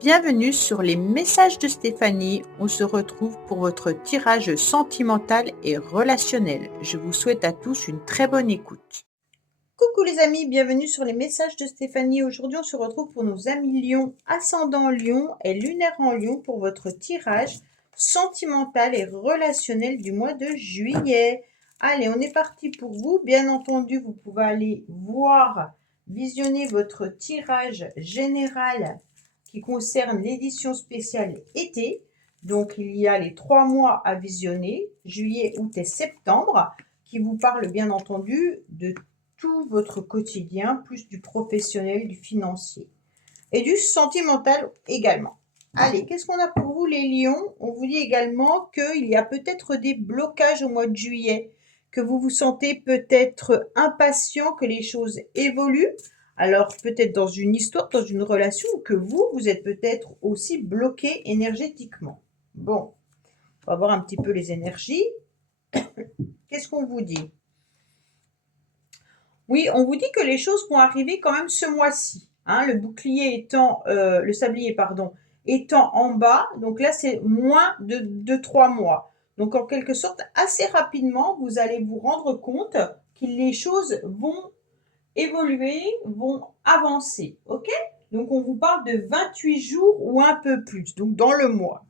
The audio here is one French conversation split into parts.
Bienvenue sur les messages de Stéphanie. On se retrouve pour votre tirage sentimental et relationnel. Je vous souhaite à tous une très bonne écoute. Coucou les amis, bienvenue sur les messages de Stéphanie. Aujourd'hui, on se retrouve pour nos amis Lion, ascendant Lion et lunaire en Lion pour votre tirage sentimental et relationnel du mois de juillet. Allez, on est parti pour vous. Bien entendu, vous pouvez aller visionner votre tirage général qui concerne l'édition spéciale été. Donc, il y a les 3 mois à visionner, juillet, août et septembre, qui vous parlent bien entendu de tout votre quotidien, plus du professionnel, du financier et du sentimental également. Allez, qu'est-ce qu'on a pour vous les lions? On vous dit également qu'il y a peut-être des blocages au mois de juillet, que vous vous sentez peut-être impatient que les choses évoluent. Alors peut-être dans une histoire, dans une relation, ou que vous êtes peut-être aussi bloqué énergétiquement. Bon, on va voir un petit peu les énergies. Qu'est-ce qu'on vous dit? Oui, on vous dit que les choses vont arriver quand même ce mois-ci. Hein, le sablier, pardon, étant en bas. Donc là, c'est moins de 3 mois. Donc en quelque sorte, assez rapidement, vous allez vous rendre compte que les choses vont évoluer, vont avancer. OK? Donc on vous parle de 28 jours ou un peu plus, donc dans le mois.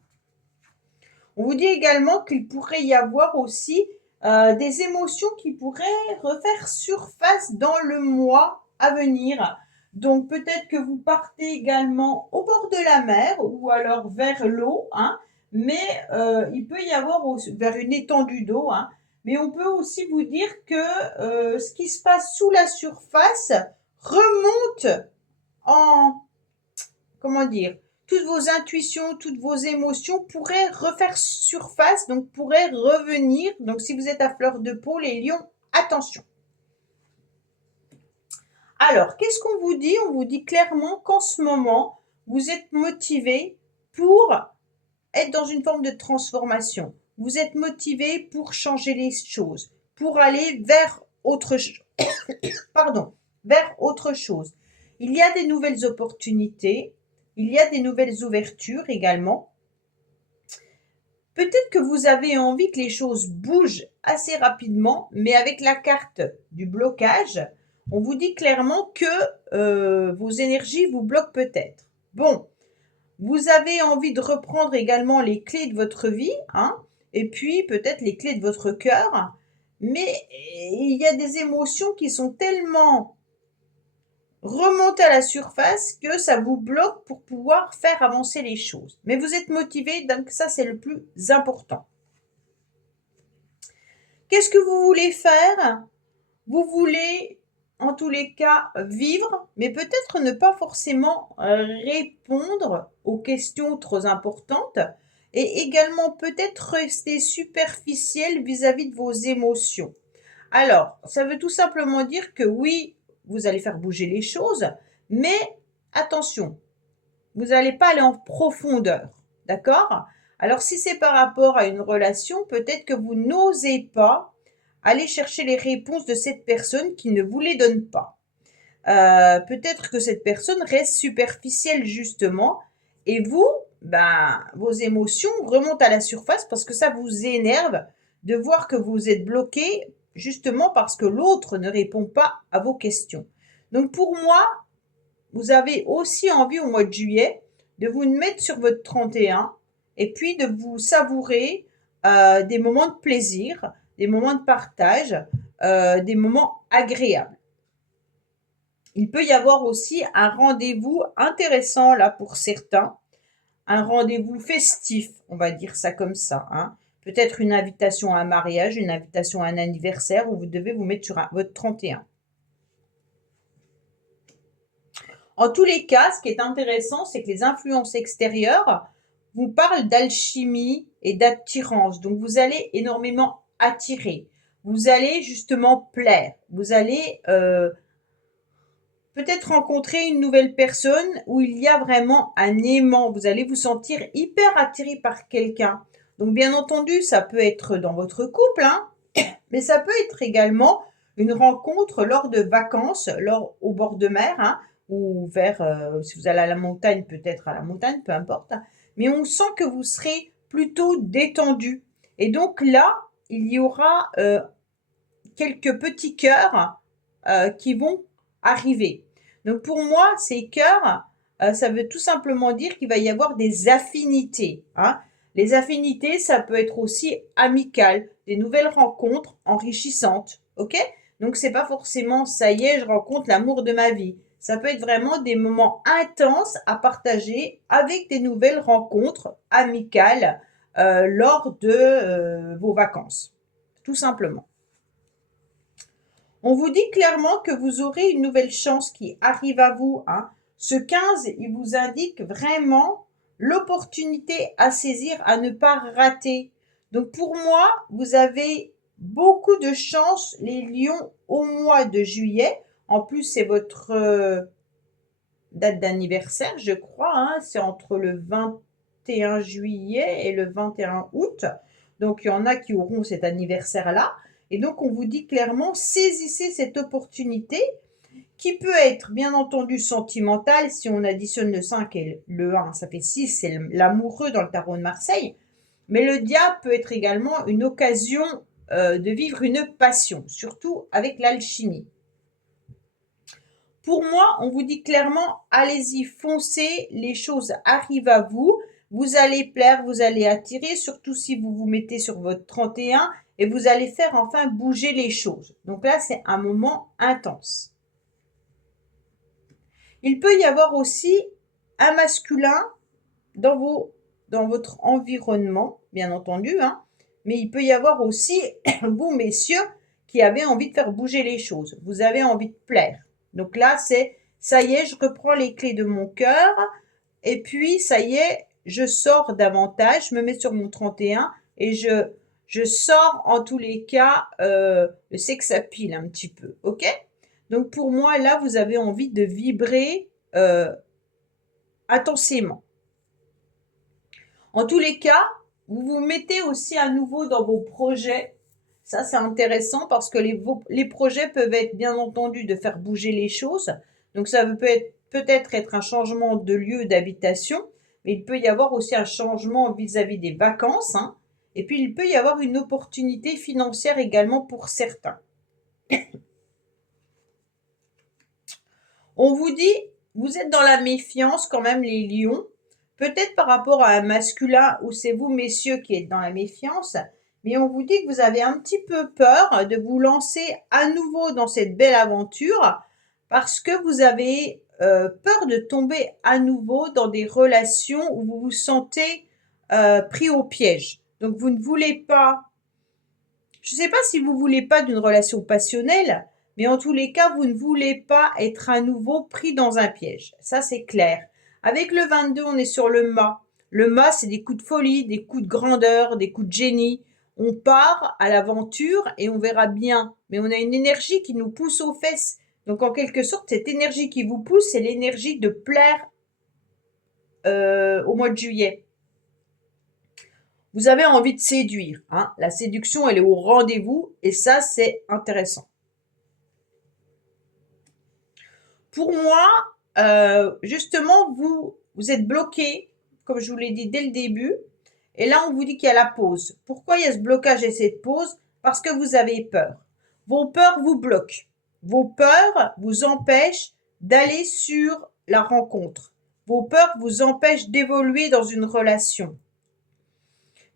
On vous dit également qu'il pourrait y avoir aussi des émotions qui pourraient refaire surface dans le mois à venir. Donc peut-être que vous partez également au bord de la mer ou alors vers l'eau, hein, mais il peut y avoir vers une étendue d'eau, hein, mais on peut aussi vous dire que ce qui se passe sous la surface remonte en, comment dire, toutes vos intuitions, toutes vos émotions pourraient refaire surface, donc pourraient revenir. Donc si vous êtes à fleur de peau, les lions, attention. Alors, qu'est-ce qu'on vous dit? On vous dit clairement qu'en ce moment, vous êtes motivé pour être dans une forme de transformation. Vous êtes motivé pour changer les choses, pour aller vers autre chose. Pardon, vers autre chose. Il y a des nouvelles opportunités, il y a des nouvelles ouvertures également. Peut-être que vous avez envie que les choses bougent assez rapidement, mais avec la carte du blocage, on vous dit clairement que vos énergies vous bloquent peut-être. Bon, vous avez envie de reprendre également les clés de votre vie, hein, et puis peut-être les clés de votre cœur, mais il y a des émotions qui sont tellement remontez à la surface que ça vous bloque pour pouvoir faire avancer les choses. Mais vous êtes motivé, donc ça c'est le plus important. Qu'est-ce que vous voulez faire? Vous voulez en tous les cas vivre, mais peut-être ne pas forcément répondre aux questions trop importantes et également peut-être rester superficiel vis-à-vis de vos émotions. Alors, ça veut tout simplement dire que oui, vous allez faire bouger les choses, mais attention, vous n'allez pas aller en profondeur, d'accord? Alors, si c'est par rapport à une relation, peut-être que vous n'osez pas aller chercher les réponses de cette personne qui ne vous les donne pas. Peut-être que cette personne reste superficielle justement, et vous, vos émotions remontent à la surface parce que ça vous énerve de voir que vous êtes bloqué justement parce que l'autre ne répond pas à vos questions. Donc pour moi, vous avez aussi envie au mois de juillet de vous mettre sur votre 31 et puis de vous savourer des moments de plaisir, des moments de partage, des moments agréables. Il peut y avoir aussi un rendez-vous intéressant là pour certains, un rendez-vous festif, on va dire ça comme ça, hein. Peut-être une invitation à un mariage, une invitation à un anniversaire où vous devez vous mettre sur votre 31. En tous les cas, ce qui est intéressant, c'est que les influences extérieures vous parlent d'alchimie et d'attirance. Donc, vous allez énormément attirer. Vous allez justement plaire. Vous allez peut-être rencontrer une nouvelle personne où il y a vraiment un aimant. Vous allez vous sentir hyper attiré par quelqu'un. Donc, bien entendu, ça peut être dans votre couple, hein, mais ça peut être également une rencontre lors de vacances, au bord de mer, hein, ou vers, si vous allez à la montagne, peut-être à la montagne, peu importe. Mais on sent que vous serez plutôt détendu. Et donc là, il y aura quelques petits cœurs qui vont arriver. Donc pour moi, ces cœurs, ça veut tout simplement dire qu'il va y avoir des affinités. Hein. Les affinités, ça peut être aussi amical, des nouvelles rencontres enrichissantes. Ok? Donc c'est pas forcément ça y est, je rencontre l'amour de ma vie. Ça peut être vraiment des moments intenses à partager avec des nouvelles rencontres amicales lors de vos vacances. Tout simplement. On vous dit clairement que vous aurez une nouvelle chance qui arrive à vous. Hein. Ce 15, il vous indique vraiment l'opportunité à saisir, à ne pas rater. Donc pour moi, vous avez beaucoup de chance, les lions, au mois de juillet. En plus, c'est votre date d'anniversaire, je crois. Hein. C'est entre le 21 juillet et le 21 août. Donc il y en a qui auront cet anniversaire-là. Et donc, on vous dit clairement, saisissez cette opportunité qui peut être, bien entendu, sentimentale. Si on additionne le 5 et le 1, ça fait 6, c'est l'amoureux dans le tarot de Marseille. Mais le diable peut être également une occasion de vivre une passion, surtout avec l'alchimie. Pour moi, on vous dit clairement, allez-y, foncez, les choses arrivent à vous. Vous allez plaire, vous allez attirer, surtout si vous vous mettez sur votre 31 et vous allez faire enfin bouger les choses. Donc là, c'est un moment intense. Il peut y avoir aussi un masculin dans votre environnement, bien entendu, hein, mais il peut y avoir aussi, vous messieurs, qui avez envie de faire bouger les choses. Vous avez envie de plaire. Donc là, c'est, ça y est, je reprends les clés de mon cœur, et puis, ça y est, je sors davantage, je me mets sur mon 31 et je sors en tous les cas le sex appeal un petit peu, ok? Donc pour moi, là, vous avez envie de vibrer intensément. En tous les cas, vous vous mettez aussi à nouveau dans vos projets. Ça, c'est intéressant parce que les projets peuvent être, bien entendu, de faire bouger les choses. Donc ça peut-être être un changement de lieu d'habitation, mais il peut y avoir aussi un changement vis-à-vis des vacances. Hein. Et puis, il peut y avoir une opportunité financière également pour certains. On vous dit, vous êtes dans la méfiance quand même, les lions. Peut-être par rapport à un masculin où c'est vous, messieurs, qui êtes dans la méfiance. Mais on vous dit que vous avez un petit peu peur de vous lancer à nouveau dans cette belle aventure parce que vous avez peur de tomber à nouveau dans des relations où vous vous sentez pris au piège. Donc vous ne voulez pas, je ne sais pas si vous ne voulez pas d'une relation passionnelle, mais en tous les cas, vous ne voulez pas être à nouveau pris dans un piège. Ça, c'est clair. Avec le 22, on est sur le mât. Le mât, c'est des coups de folie, des coups de grandeur, des coups de génie. On part à l'aventure et on verra bien. Mais on a une énergie qui nous pousse aux fesses. Donc, en quelque sorte, cette énergie qui vous pousse, c'est l'énergie de plaire au mois de juillet. Vous avez envie de séduire. Hein. La séduction, elle est au rendez-vous et ça, c'est intéressant. Pour moi, justement, vous êtes bloqué, comme je vous l'ai dit dès le début. Et là, on vous dit qu'il y a la pause. Pourquoi il y a ce blocage et cette pause? Parce que vous avez peur. Vos peurs vous bloquent. Vos peurs vous empêchent d'aller sur la rencontre. Vos peurs vous empêchent d'évoluer dans une relation.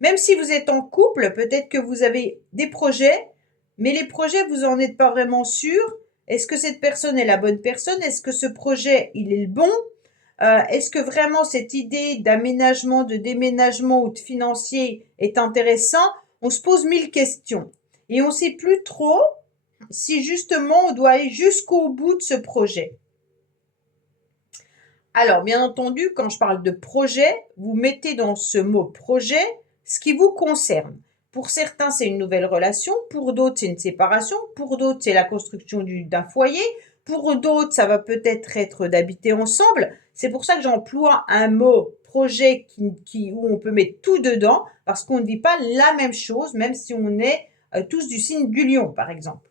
Même si vous êtes en couple, peut-être que vous avez des projets, mais les projets, vous n'en êtes pas vraiment sûr. Est-ce que cette personne est la bonne personne? Est-ce que ce projet, il est le bon? Est-ce que vraiment cette idée d'aménagement, de déménagement ou de financier est intéressant? On se pose 1000 questions. Et on ne sait plus trop si justement on doit aller jusqu'au bout de ce projet. Alors, bien entendu, quand je parle de projet, vous mettez dans ce mot projet ce qui vous concerne. Pour certains, c'est une nouvelle relation. Pour d'autres, c'est une séparation. Pour d'autres, c'est la construction d'un foyer. Pour d'autres, ça va peut-être être d'habiter ensemble. C'est pour ça que j'emploie un mot projet où on peut mettre tout dedans parce qu'on ne vit pas la même chose, même si on est tous du signe du lion, par exemple.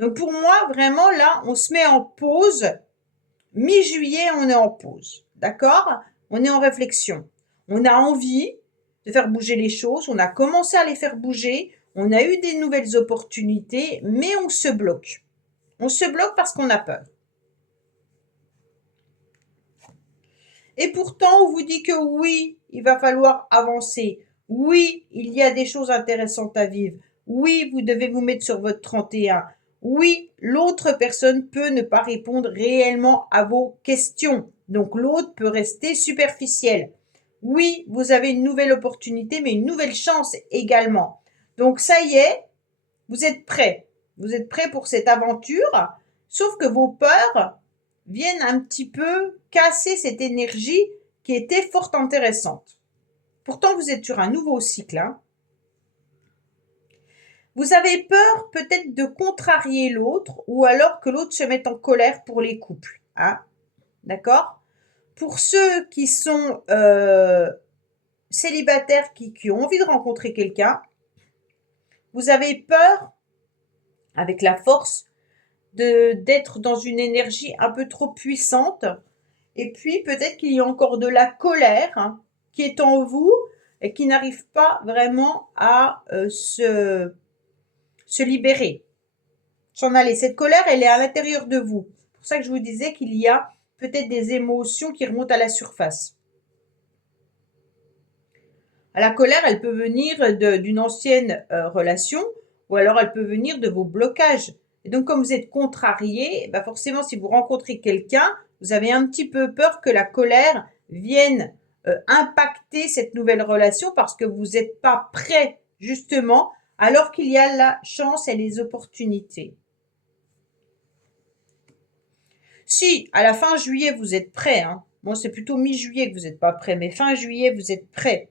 Donc pour moi, vraiment, là, on se met en pause mi-juillet, on est en pause. D'accord? On est en réflexion. On a envie de faire bouger les choses. On a commencé à les faire bouger. On a eu des nouvelles opportunités, mais on se bloque. On se bloque parce qu'on a peur. Et pourtant, on vous dit que oui, il va falloir avancer. Oui, il y a des choses intéressantes à vivre. Oui, vous devez vous mettre sur votre 31. Oui, l'autre personne peut ne pas répondre réellement à vos questions. Donc l'autre peut rester superficiel. Oui, vous avez une nouvelle opportunité, mais une nouvelle chance également. Donc ça y est, vous êtes prêts. Vous êtes prêts pour cette aventure, sauf que vos peurs viennent un petit peu casser cette énergie qui était fort intéressante. Pourtant, vous êtes sur un nouveau cycle. Hein. Vous avez peur peut-être de contrarier l'autre ou alors que l'autre se mette en colère pour les couples. Hein. D'accord? Pour ceux qui sont célibataires, qui ont envie de rencontrer quelqu'un, vous avez peur, avec la force, d'être dans une énergie un peu trop puissante. Et puis, peut-être qu'il y a encore de la colère hein, qui est en vous et qui n'arrive pas vraiment à se libérer, s'en aller. Cette colère, elle est à l'intérieur de vous. C'est pour ça que je vous disais qu'il y a peut-être des émotions qui remontent à la surface. La colère, elle peut venir d'une ancienne relation ou alors elle peut venir de vos blocages. Et donc, comme vous êtes contrarié, bah forcément, si vous rencontrez quelqu'un, vous avez un petit peu peur que la colère vienne impacter cette nouvelle relation parce que vous n'êtes pas prêt, justement, alors qu'il y a la chance et les opportunités. Si, à la fin juillet, vous êtes prêt, hein. Bon, c'est plutôt mi-juillet que vous n'êtes pas prêt, mais fin juillet, vous êtes prêt.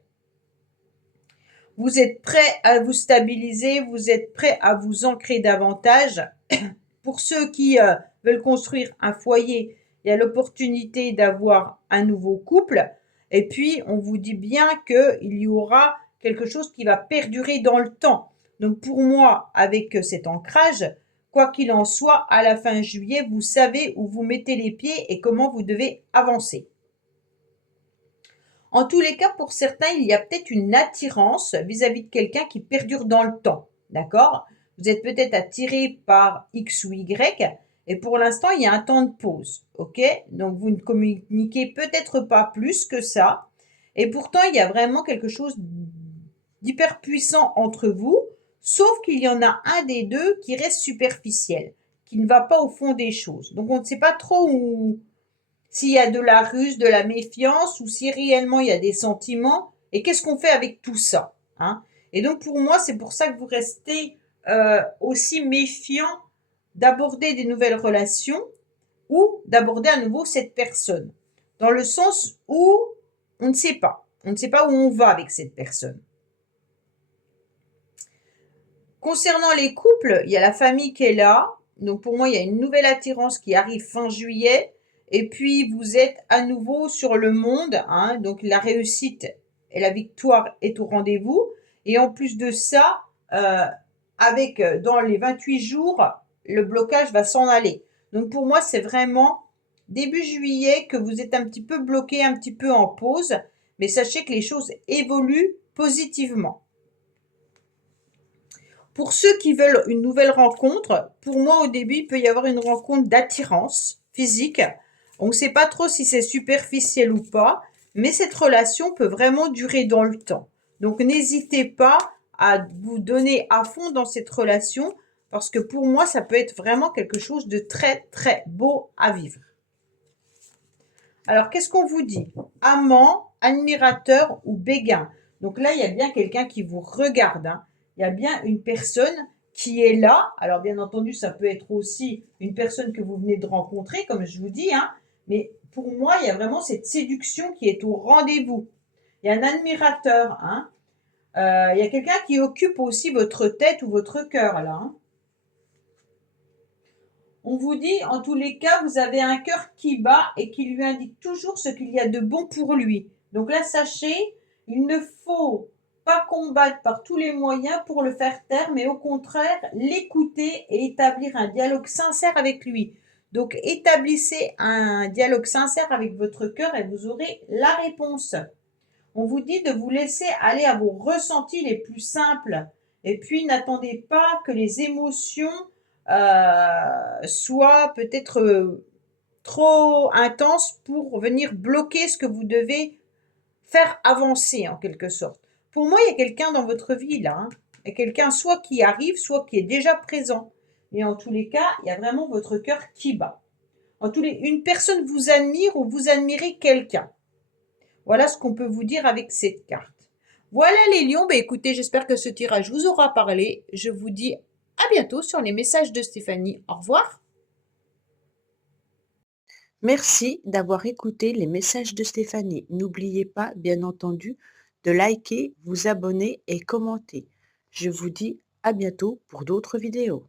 Vous êtes prêt à vous stabiliser, vous êtes prêt à vous ancrer davantage. Pour ceux qui veulent construire un foyer, il y a l'opportunité d'avoir un nouveau couple. Et puis, on vous dit bien qu'il y aura quelque chose qui va perdurer dans le temps. Donc, pour moi, avec cet ancrage, quoi qu'il en soit, à la fin juillet, vous savez où vous mettez les pieds et comment vous devez avancer. En tous les cas, pour certains, il y a peut-être une attirance vis-à-vis de quelqu'un qui perdure dans le temps. D'accord? Vous êtes peut-être attiré par X ou Y et pour l'instant, il y a un temps de pause. OK? Donc, vous ne communiquez peut-être pas plus que ça. Et pourtant, il y a vraiment quelque chose d'hyper puissant entre vous, sauf qu'il y en a un des deux qui reste superficiel, qui ne va pas au fond des choses. Donc, on ne sait pas trop où, s'il y a de la ruse, de la méfiance, ou si réellement il y a des sentiments, et qu'est-ce qu'on fait avec tout ça hein. Et donc pour moi, c'est pour ça que vous restez aussi méfiant d'aborder des nouvelles relations ou d'aborder à nouveau cette personne. Dans le sens où on ne sait pas. On ne sait pas où on va avec cette personne. Concernant les couples, il y a la famille qui est là. Donc pour moi, il y a une nouvelle attirance qui arrive fin juillet. Et puis, vous êtes à nouveau sur le monde. Hein, donc, la réussite et la victoire est au rendez-vous. Et en plus de ça, avec dans les 28 jours, le blocage va s'en aller. Donc, pour moi, c'est vraiment début juillet que vous êtes un petit peu bloqué, un petit peu en pause. Mais sachez que les choses évoluent positivement. Pour ceux qui veulent une nouvelle rencontre, pour moi, au début, il peut y avoir une rencontre d'attirance physique. On ne sait pas trop si c'est superficiel ou pas, mais cette relation peut vraiment durer dans le temps. Donc, n'hésitez pas à vous donner à fond dans cette relation parce que pour moi, ça peut être vraiment quelque chose de très, très beau à vivre. Alors, qu'est-ce qu'on vous dit? Amant, admirateur ou béguin? Donc là, il y a bien quelqu'un qui vous regarde. Hein. Il y a bien une personne qui est là. Alors, bien entendu, ça peut être aussi une personne que vous venez de rencontrer, comme je vous dis. Hein. Mais pour moi, il y a vraiment cette séduction qui est au rendez-vous. Il y a un admirateur. Hein. Il y a quelqu'un qui occupe aussi votre tête ou votre cœur, là. Hein. On vous dit, en tous les cas, vous avez un cœur qui bat et qui lui indique toujours ce qu'il y a de bon pour lui. Donc là, sachez, il ne faut pas combattre par tous les moyens pour le faire taire, mais au contraire, l'écouter et établir un dialogue sincère avec lui. Donc établissez un dialogue sincère avec votre cœur et vous aurez la réponse. On vous dit de vous laisser aller à vos ressentis les plus simples. Et puis, n'attendez pas que les émotions soient peut-être trop intenses pour venir bloquer ce que vous devez faire avancer en quelque sorte. Pour moi, il y a quelqu'un dans votre vie là. Hein. Il y a quelqu'un soit qui arrive, soit qui est déjà présent. Mais en tous les cas, il y a vraiment votre cœur qui bat. Une personne vous admire ou vous admirez quelqu'un. Voilà ce qu'on peut vous dire avec cette carte. Voilà les lions, bah écoutez, j'espère que ce tirage vous aura parlé. Je vous dis à bientôt sur les messages de Stéphanie. Au revoir. Merci d'avoir écouté les messages de Stéphanie. N'oubliez pas, bien entendu, de liker, vous abonner et commenter. Je vous dis à bientôt pour d'autres vidéos.